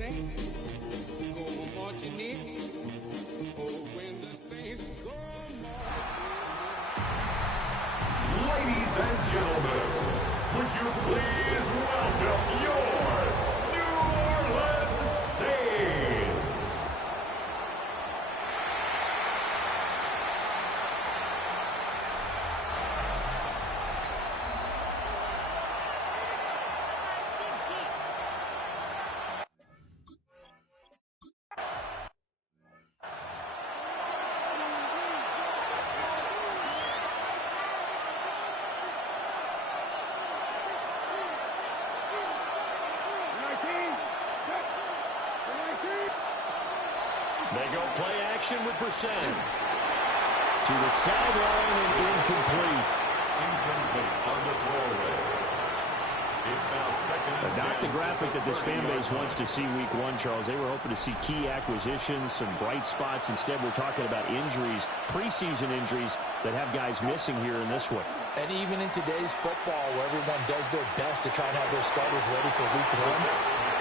saints go marching in. Oh, when the saints go marching in. Ladies and gentlemen, would you please welcome your New Orleans Saints? They go play action with Brissett. To the sideline and incomplete. Incomplete on the throwaway. It's now second and Not 10. the graphic that this fan base wants to see week one, Charles. They were hoping to see key acquisitions, some bright spots. Instead, we're talking about injuries, preseason injuries that have guys missing here in this one. And even in today's football, where everyone does their best to try and have their starters ready for week one,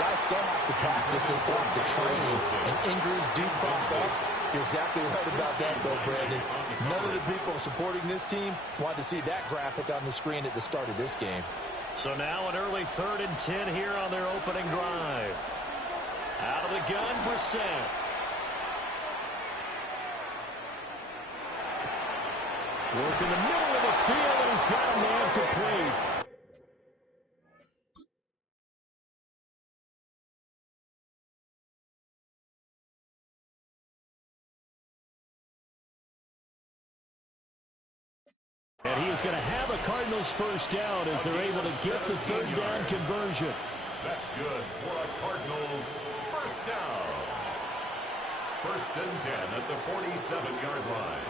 guys still have to practice, they still have to train, and injuries do crop up. You're exactly right about that, though, Brandon. None of the people supporting this team wanted to see that graphic on the screen at the start of this game. So now an early 3rd and 10 here on their opening drive. Out of the gun, Brissett. Work in the middle of the field, and he's got a man complete. And he is going to have a Cardinals first down as they're able to get the 3rd down conversion. That's good for a Cardinals first down. 1st and 10 at the 47-yard line.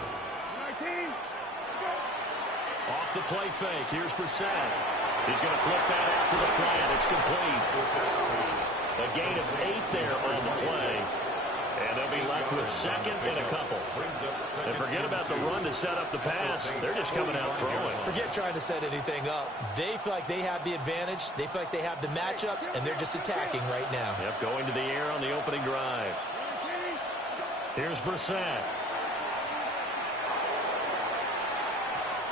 Off the play fake. Here's Brissett. He's going to flip that out to the flat. It's complete. A gain of 8 there on the play. And they'll be left with 2nd and a couple. And forget about the run to set up the pass. They're just coming out throwing. Forget trying to set anything up. They feel like they have the advantage. They feel like they have the matchups, and they're just attacking right now. Yep, going to the air on the opening drive. Here's Brissett.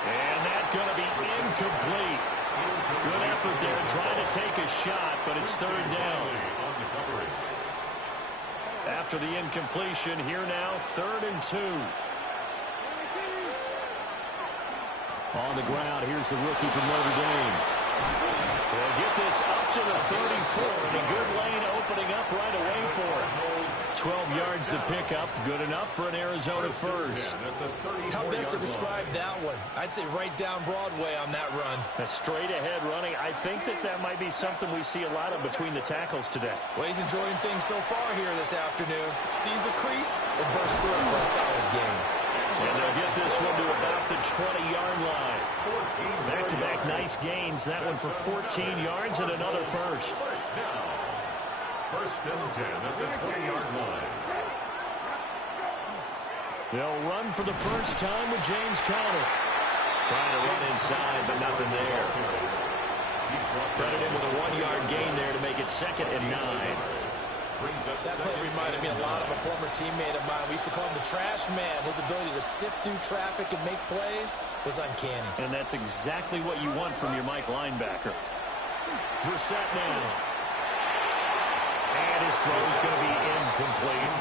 And that's going to be incomplete. Good effort there trying to take a shot, but it's 3rd down. After the incompletion, here now, 3rd and 2. On the ground, here's the rookie from Notre Dame. They'll get this up to the 34, and a good lane opening up right away for him. 12 yards to pick up, good enough for an Arizona first. How best to describe that one? I'd say right down Broadway on that run. A straight-ahead running. I think that might be something we see a lot of between the tackles today. Well, he's enjoying things so far here this afternoon. Sees a crease and bursts through it for a solid game. And they'll get this one to about the 20-yard line. Back-to-back nice gains. That one for 14 yards and another first. 1st and 10 at the 20-yard line. They'll run for the first time with James Conner. Trying to run inside, but nothing there. Credited with a 1-yard gain there to make it 2nd and 9. That play reminded me a lot of a former teammate of mine. We used to call him the trash man. His ability to sift through traffic and make plays was uncanny. And that's exactly what you want from your Mike linebacker. Brissett now. And his throw is going to be incomplete.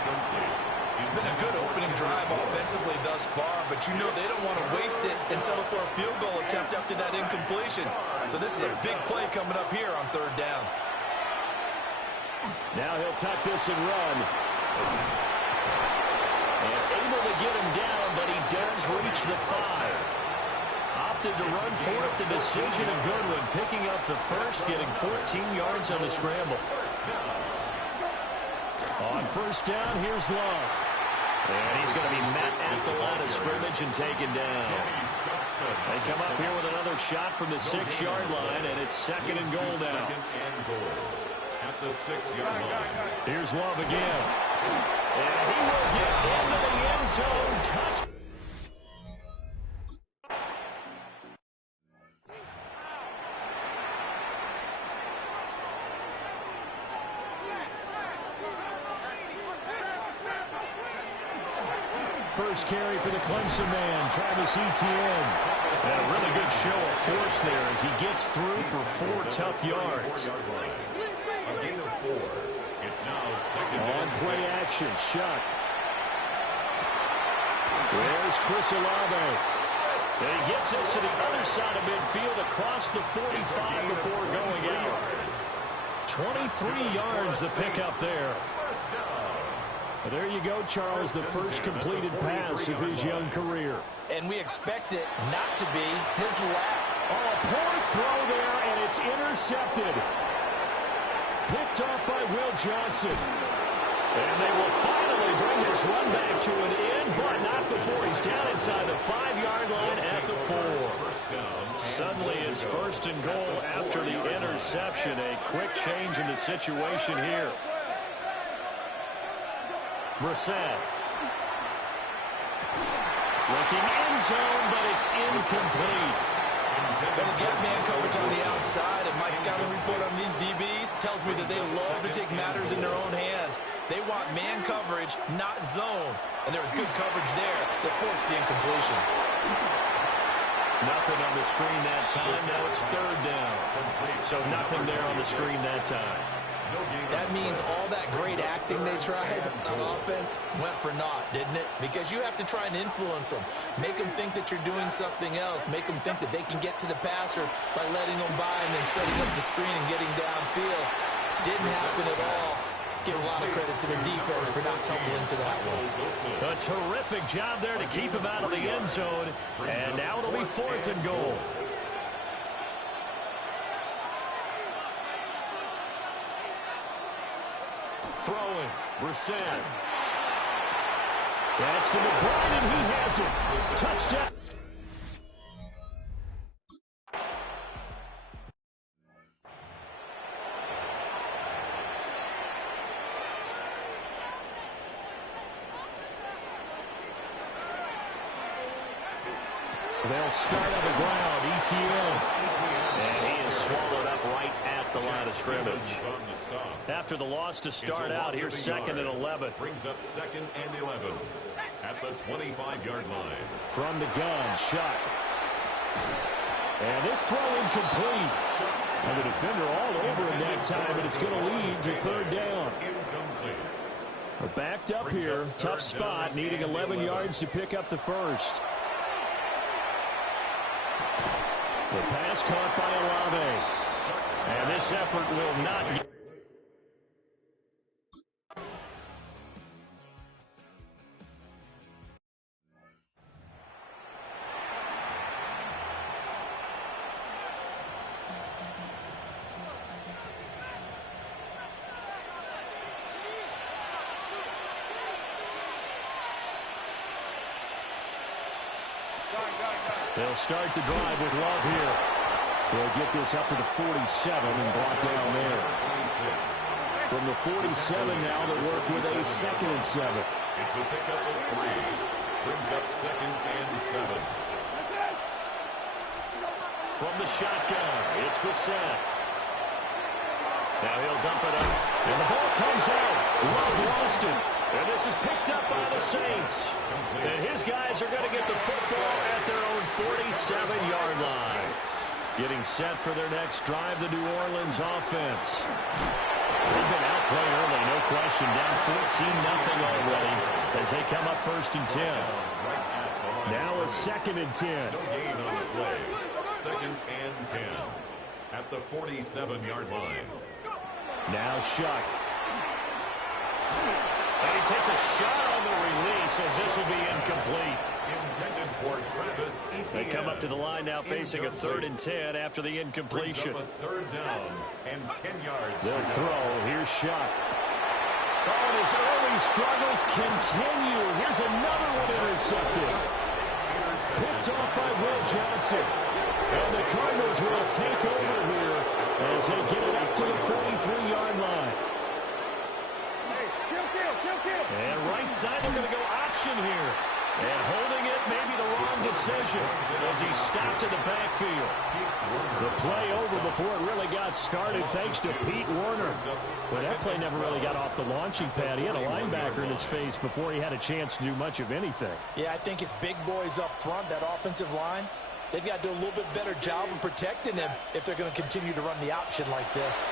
It's been a good opening drive offensively thus far, but you know they don't want to waste it and settle for a field goal attempt after that incompletion. So this is a big play coming up here on 3rd down. Now he'll tuck this and run. And able to get him down, but he does reach the 5. Opted to run for it. The decision a good one. Picking up the first, getting 14 yards on the scramble. On 1st down, here's Love. And he's going to be met at the line of scrimmage and taken down. They come up here with another shot from the 6-yard line, and it's 2nd and goal now. At the 6-yard line. Here's Love again. And he will get into the end zone. Touch. first carry for the Clemson man, Travis Etienne. And a really good show of force there as he gets through for 4 tough yards. A gain of 4. It's now second on play action, Shuck. There's Chris Olave. And he gets us to the other side of midfield across the 45 before going out. 23 yards the pickup there. Well, there you go, Charles, the first completed pass of his young career. And we expect it not to be his last. Oh, a poor throw there, and it's intercepted. Picked off by Will Johnson. And they will finally bring this run back to an end, but not before he's down inside the 5-yard line at the 4. Suddenly it's first and goal after the interception. A quick change in the situation here. Brissett. Looking end zone, but it's incomplete. Well, get man coverage on the outside, and my scouting report on these DBs tells me that they love to take matters in their own hands. They want man coverage, not zone. And there was good coverage there that forced the incompletion. Nothing on the screen that time. Now it's third down. So nothing there on the screen that time. That means all that great acting they tried on offense went for naught, didn't it? Because you have to try and influence them. Make them think that you're doing something else. Make them think that they can get to the passer by letting them by and then setting up the screen and getting downfield. Didn't happen at all. Give a lot of credit to the defense for not tumbling to that one. A terrific job there to keep him out of the end zone. And now it'll be 4th and goal. Throwing, Brissett. That's to McBride, and he has it. Touchdown. They'll start on the ground, Etienne. And he is swallowed up right at the line of scrimmage. After the loss to start out, here's 2nd and 11. Brings up 2nd and 11 at the 25-yard line. From the gun, Shuck. And this throw incomplete. And the defender all over him that time, and it's going to lead to 3rd down. We're backed up here. Tough spot, needing 11 yards to pick up the first. The pass caught by Olave. And this effort will not get. They'll start the drive with Love here. They'll get this up to the 47 and brought down there. From the 47 now, they'll work with a 2nd and 7. It's a pickup of 3. Brings up 2nd and 7. From the shotgun, it's Brissett. Now he'll dump it up. And the ball comes out. Love lost it. And this is picked up by the Saints. And his guys are going to get the football at their own 47-yard line. Getting set for their next drive, the New Orleans offense. They've been outplayed early, no question. Down 14-0 already as they come up 1st and 10. Now a 2nd and 10. No gain on the play. 2nd and 10 at the 47-yard line. Now Shuck. And he takes a shot on the release as this will be incomplete. Intended for Travis Etienne. They come up to the line now facing a 3rd and 10 after the incompletion. Brings up a 3rd down and 10 yards. They'll throw. Here's Shuck. Oh, and his early struggles continue. Here's another one intercepted. Picked off by Will Johnson. And the Cardinals will take over here as they get it up to the 43-yard line. And right side, they're going to go option here. And holding it, maybe the wrong decision as he stopped in the backfield. The play over before it really got started thanks to Pete Werner. But that play never really got off the launching pad. He had a linebacker in his face before he had a chance to do much of anything. Yeah, I think it's big boys up front, that offensive line. They've got to do a little bit better job of protecting him if they're going to continue to run the option like this.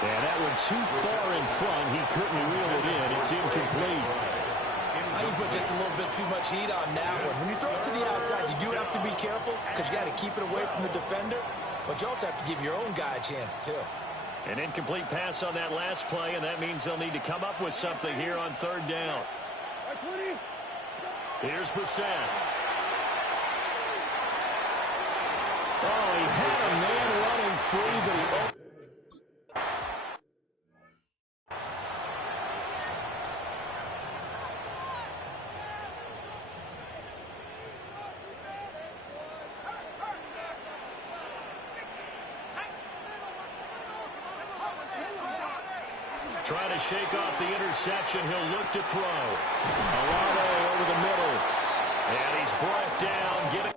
And that one too far in front. He couldn't reel it in. It's incomplete. You put just a little bit too much heat on that one. When you throw it to the outside, you do have to be careful because you got to keep it away from the defender. But you also have to give your own guy a chance, too. An incomplete pass on that last play, and that means they'll need to come up with something here on third down. Here's Brissett. Oh, he had a man running free, but he... Trying to shake off the interception. He'll look to throw. Olave over the middle. And he's brought down. Getting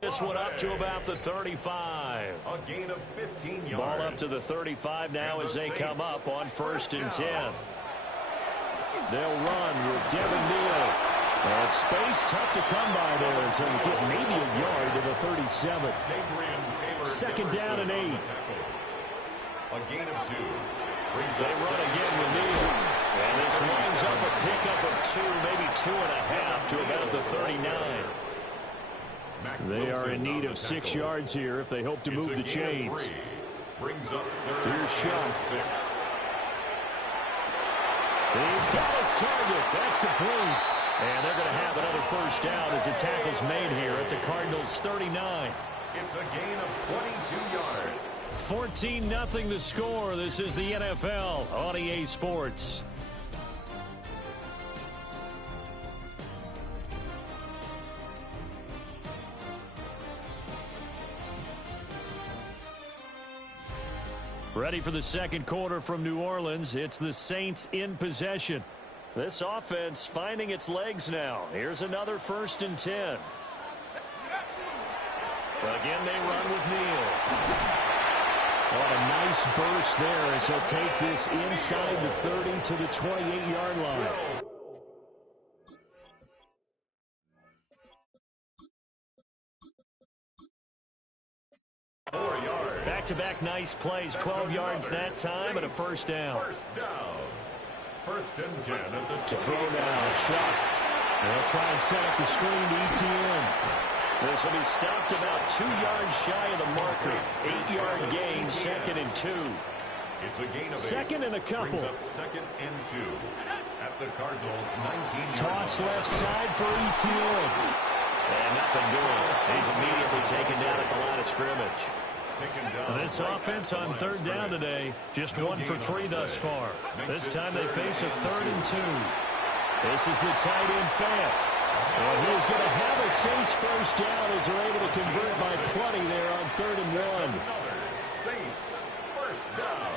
this one up to about the 35. A gain of 15 yards. Ball up to the 35 now as they come up on 1st and 10. They'll run with Devin Neal. And space tough to come by there as they get maybe a yard to the 37. 2nd down and 8. A gain of 2. They run again with Neal. And this winds up a pickup of 2, maybe 2.5 to about the 39. They are in need of 6 yards here if they hope to move the chains. Here's Shuck. He's got his target. That's complete. And they're going to have another 1st down as the tackle's made here at the Cardinals' 39. It's a gain of 22 yards. 14-0 the score. This is the NFL on EA Sports. Ready for the 2nd quarter from New Orleans. It's the Saints in possession. This offense finding its legs now. Here's another 1st and 10. Again, they run with Neal. What a nice burst there as he'll take this inside the 30 to the 28-yard line. Back-to-back nice plays, 12 yards that time and a 1st down. 1st and 10 at the to throw now, Shuck. They'll try and set up the screen to ETN. This will be stopped about 2 yards shy of the marker. 8-yard gain, 2nd and 2. It's a gain of 2nd and a couple. Brings up 2nd and 2 at the Cardinals' 19-yard toss left side for ETN. And nothing doing. He's immediately taken down at the line of scrimmage. This offense on 3rd down today, just 1 for 3 thus far. This time they face a 3rd and 2. This is the tight end Fant. And he is going to have a Saints 1st down as they're able to convert by plenty there on 3rd and 1. Saints 1st down.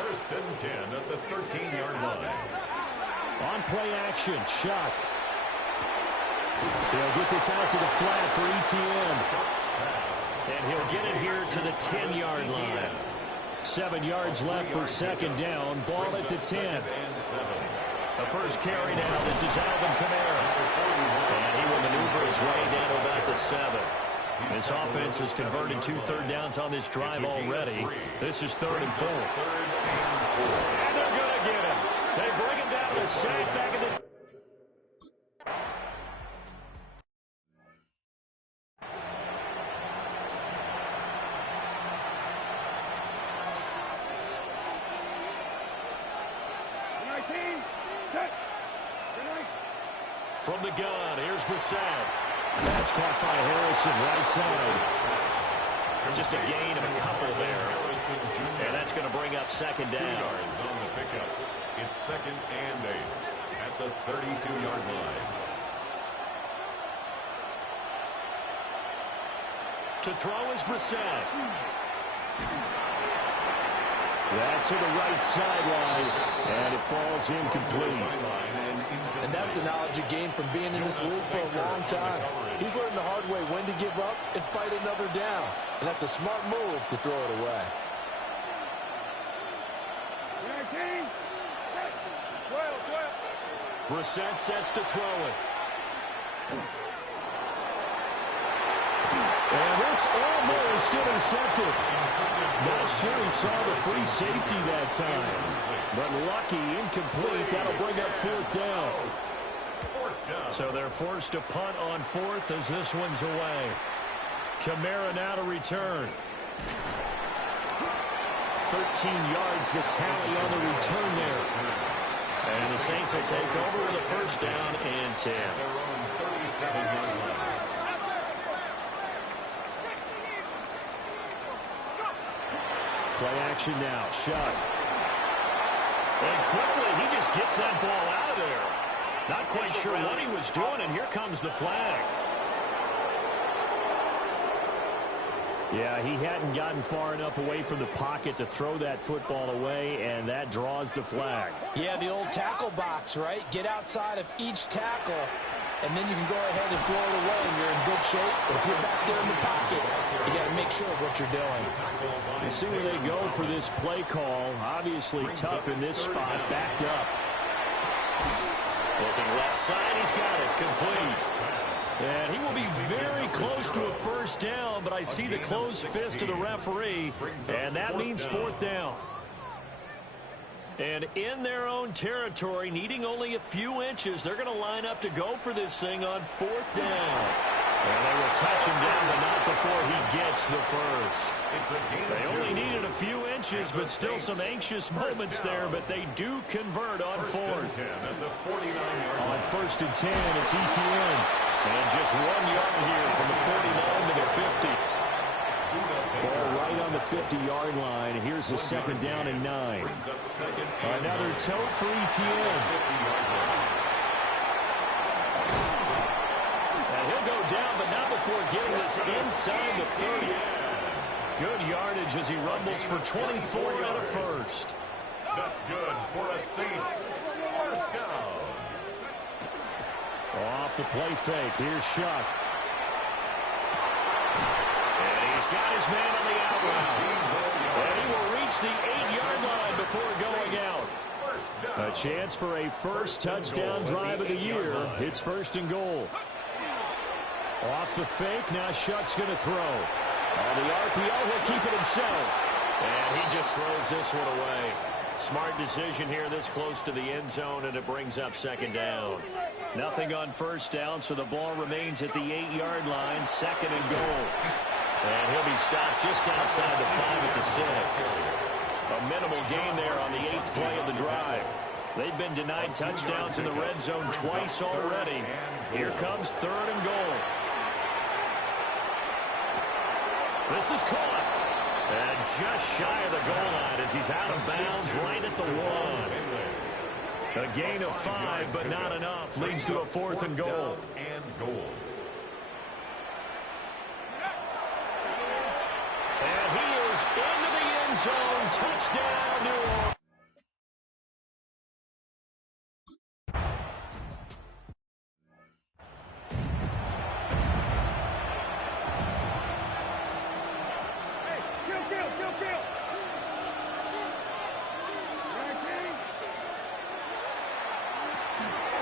1st and 10 at the 13-yard line. On play action, Shuck. They'll get this out to the flat for ETN. And he'll get it here to the 10-yard line. 7 yards left for 2nd down. Ball at the 10. The first carry now. This is Alvin Kamara. And he will maneuver his way down to about the 7. This offense has converted 2 third downs on this drive already. This is 3rd and 4. And they're going to get him. They bring him down to sack back at the... From the gun, here's Brissett. That's caught by Harrison, right side. Just a gain of a couple there. And that's going to bring up 2nd down. 2 yards on the pickup. It's 2nd and 8 at the 32-yard line. To throw is Brissett. That's to the right sideline, and it falls incomplete. And that's the knowledge he gained from being in this league for a long time. He's learned the hard way when to give up and fight another down. And that's a smart move to throw it away. 19, 12. Brissett sets to throw it. And this almost intercepted. Not sure he saw the free safety that time. But lucky, incomplete. That'll bring up fourth down. So they're forced to punt on fourth as this one's away. Kamara now to return. 13 yards the tally on the return there. And the Saints will take over with a first down and 10. Play action now. Shot. And quickly, he just gets that ball out of there. Not quite sure what he was doing, and here comes the flag. Yeah, he hadn't gotten far enough away from the pocket to throw that football away, and that draws the flag. Yeah, the old tackle box, right? Get outside of each tackle, and then you can go ahead and throw it away, and you're in good shape. But if you're back there in the pocket, you got to make sure of what you're doing. We'll see where they go for this play call. Obviously tough in this spot, backed up. Looking left side, he's got it, complete. And he will be very close to a first down, but I see the closed fist of the referee, and that means fourth down. And in their own territory, needing only a few inches, they're going to line up to go for this thing on fourth down. And they will touch him down, but not before he gets the first. They only needed a few inches, but still some anxious moments there, but they do convert on fourth. On first and 10, it's ETN. And just 1 yard here from the 49 to the 50. Ball right on the 50-yard line. Here's the second down and 9. Another tote for ETN. And he'll go down, but not before getting this inside the 30. Good yardage as he rumbles for 24 and a first. That's good for a Saints first down. Off the play fake. Here's Shuck. And he's got his man on the out route. And he will reach the 8-yard line before going out. A chance for a first touchdown drive of the year. It's first and goal. Off the fake. Now Shuck's going to throw. On the RPO, he'll keep it himself. And he just throws this one away. Smart decision here this close to the end zone, and it brings up second down. Nothing on first down, so the ball remains at the 8-yard line, second and goal. And he'll be stopped just outside the 5 at the 6. A minimal gain there on the 8th play of the drive. They've been denied touchdowns in the red zone twice already. Here comes third and goal. This is caught. And just shy of the goal line as he's out of bounds right at the 1. A gain of 5, but not enough. Leads to a fourth and goal. And he is into the end zone. Touchdown, New Orleans.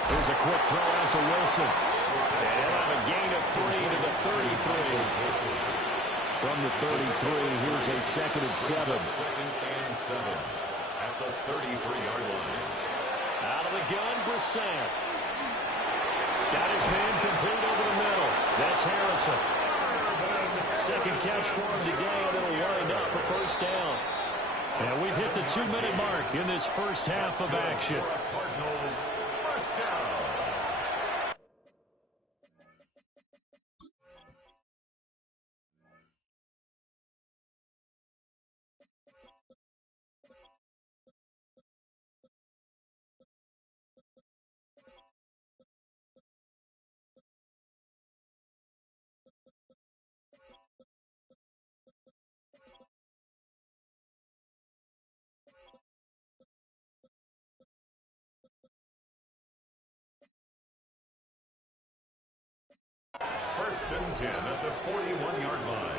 There's a quick throw out to Wilson. And he'll have a gain of 3 to the 33. From the 33, here's a second and 7. Second and 7 at the 33-yard line. Out of the gun, Brissett. Got his man complete over the middle. That's Harrison. Second catch for him today, and it'll wind up a first down. And we've hit the 2-minute mark in this first half of action. Cardinals first down. and 10 at the 41-yard line.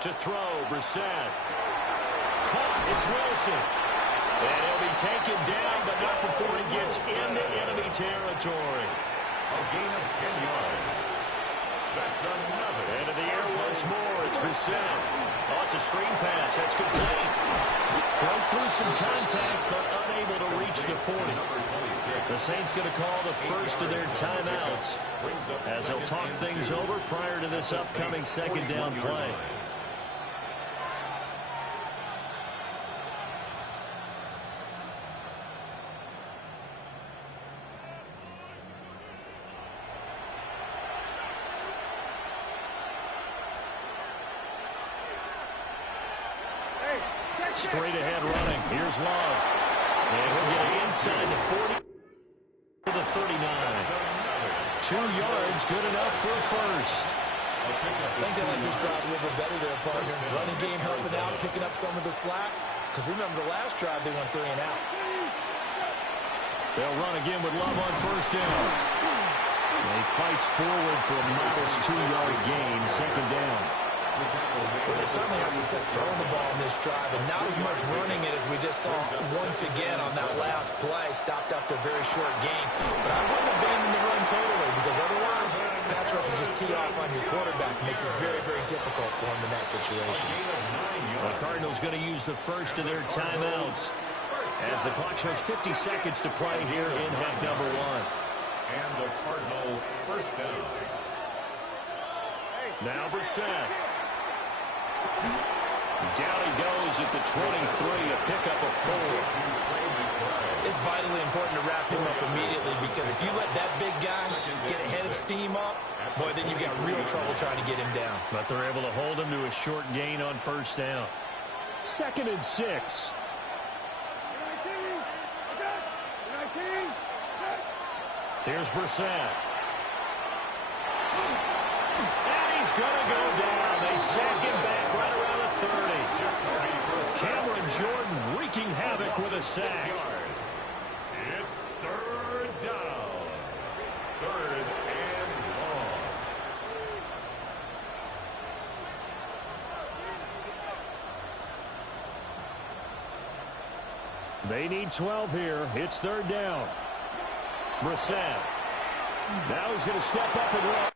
To throw, Brissett. Caught, it's Wilson. And he'll be taken down, but not before he gets into enemy territory. A gain of 10 yards. That's another. Into the air once more, it's Brissett. Oh, it's a screen pass, that's complete. Broke through some contact, but unable to reach the 40. The Saints going to call the first of their timeouts as they'll talk things over prior to this upcoming second down play. Straight ahead running. Here's Love. And we'll get it inside the 40 to the 39. 2 yards, good enough for a first. I think they like this drive a little bit better there, partner. Running game helping out, picking up some of the slack. Because remember, the last drive, they went 3 and out. They'll run again with Love on first down. And he fights forward for a modest 2-yard gain, second down. Well, they certainly had success throwing the ball in this drive, and not as much running it as we just saw once again on that last play. Stopped after a very short gain. But I wouldn't abandon the run totally, because otherwise, pass rush will just tee off on your quarterback. Makes it very, very difficult for him in that situation. The Cardinals going to use the first of their timeouts as the clock shows 50 seconds to play here in half number 1. And the Cardinal first down. Now Brissett. Down he goes at the 23, a pickup of 4. It's vitally important to wrap him up immediately, because if you let that big guy get ahead of steam up, boy, then you've got real trouble trying to get him down. But they're able to hold him to a short gain on first down. 2nd and 6. Here's Brissett. And he's going to go down. They sack him back right around the 30. Cameron Jordan wreaking havoc with a sack. It's 3rd down. 3rd and long. They need 12 here. It's 3rd down. Brissett. Now he's going to step up and run.